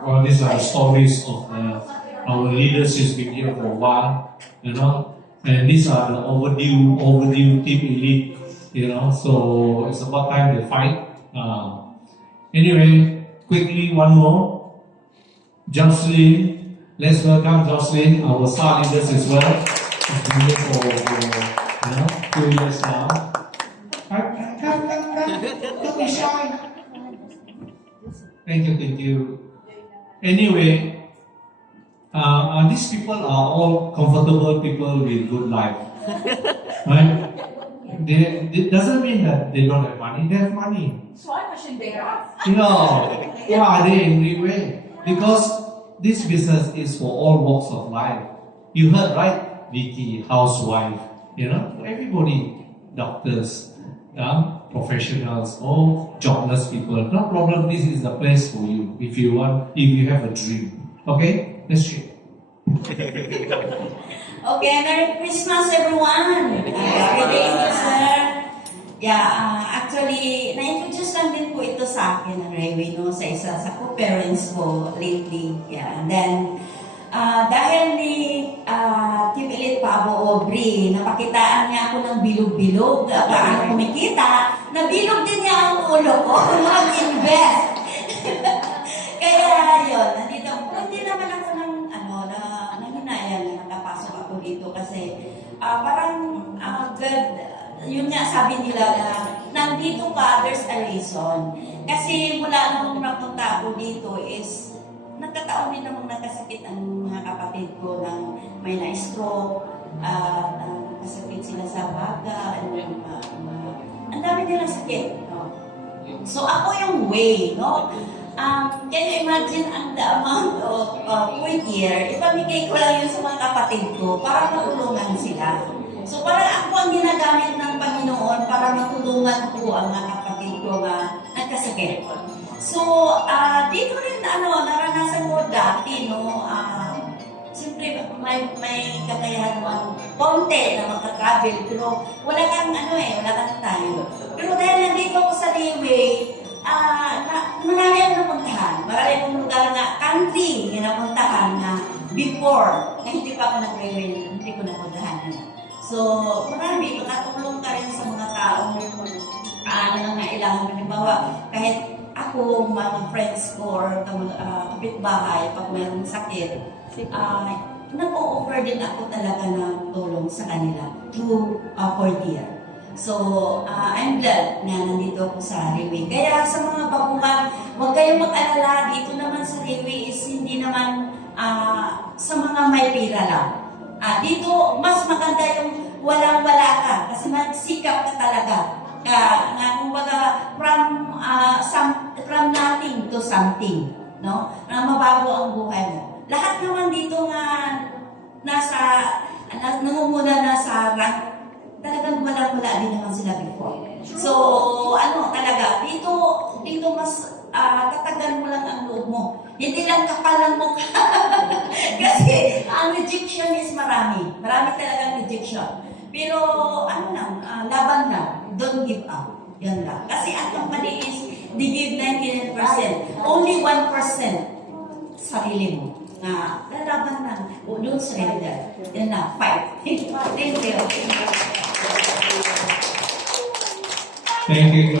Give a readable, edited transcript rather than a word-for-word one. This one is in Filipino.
Well, these are stories of our leaders who's been here for a while, and these are the overdue team elite, so it's about time they fight. Anyway, quickly, one more. Jocelyn, let's welcome Jocelyn, our star leaders as well. She's been here for 2 years now. Don't be shy. Thank you. Anyway, these people are all comfortable people with good life, right? It doesn't mean that they don't have money. They have money. So why should they have? Why are they in the way? Because this business is for all walks of life. You heard, right? Vicky, housewife, everybody, doctors, professionals, all jobless people. No problem. This is the place for you if you have a dream. Okay, let's see. Okay, Merry Christmas everyone! Good day, sir. Actually, na-introduce lang din po ito sa akin ng Rayway, sa isa sa co-parents ko lately. And then, dahil ni Team Elite Pabo Aubrey, napakitaan niya ako ng bilog-bilog, paano kumikita, nabilog din niya ang ulo ko, mag-invest. Kaya yun, nandito, hindi naman ako nanghinayang na nakapasok ako dito kasi parang God, yun nga sabi nila na nandito ka, there's a reason. Kasi mula nung napunta ako dito is nagkataon din namang nakasakit ang mga kapatid ko ng may na-stroke, nakasakit sila sa baga, ang dami nilang sakit. So ako yung way, can you imagine ang the amount of per year, ipamigay ko lang yun sa mga kapatid ko para matulungan sila. So parang ako ang ginagamit ng Panginoon para matulungan ko ang mga kapatid ko na nagkasakit. So, dito rin, naranasan ko dati, siyempre, may kakayahan mo konti na magka-travel, pero wala kang tayo. Pero dahil nandito ako sa Rayway, marami akong napuntahan. Marami akong lugar na country na napuntahan na before, na hindi pa ako nag-Rayway, hindi ko napuntahan. So, marami, makatulong ka rin sa mga taong nangailangan. Halimbawa, kahit ako, mga friends ko, or kapitbahay, pag mayroong sakit, nag-o-offer din ako talaga ng tulong sa kanila through Cordia. So, I'm glad na nandito ako sa Rayway. Kaya sa mga baguhan, huwag kayong mag-alala. Dito naman sa Rayway is hindi naman sa mga may pira lang. Dito, mas maganda yung walang-wala ka kasi magsikap ka talaga. Kumbaga, from nothing to something, na mabago ang buhay mo. Lahat naman dito nga nangunguna na sa rank, talagang wala din naman sila before. So, talaga, dito mas tatagan mo lang ang loob mo. Hindi lang kapalan mo ka. Kasi ang rejection is marami. Marami talagang rejection. Pero, laban lang. Don't give up. Yan lang. Kasi ang mali is, they give 99%. Only 1% sarili mo. Lalaban lang. Don't surrender. Yan lang. Fight. Thank you. Thank you.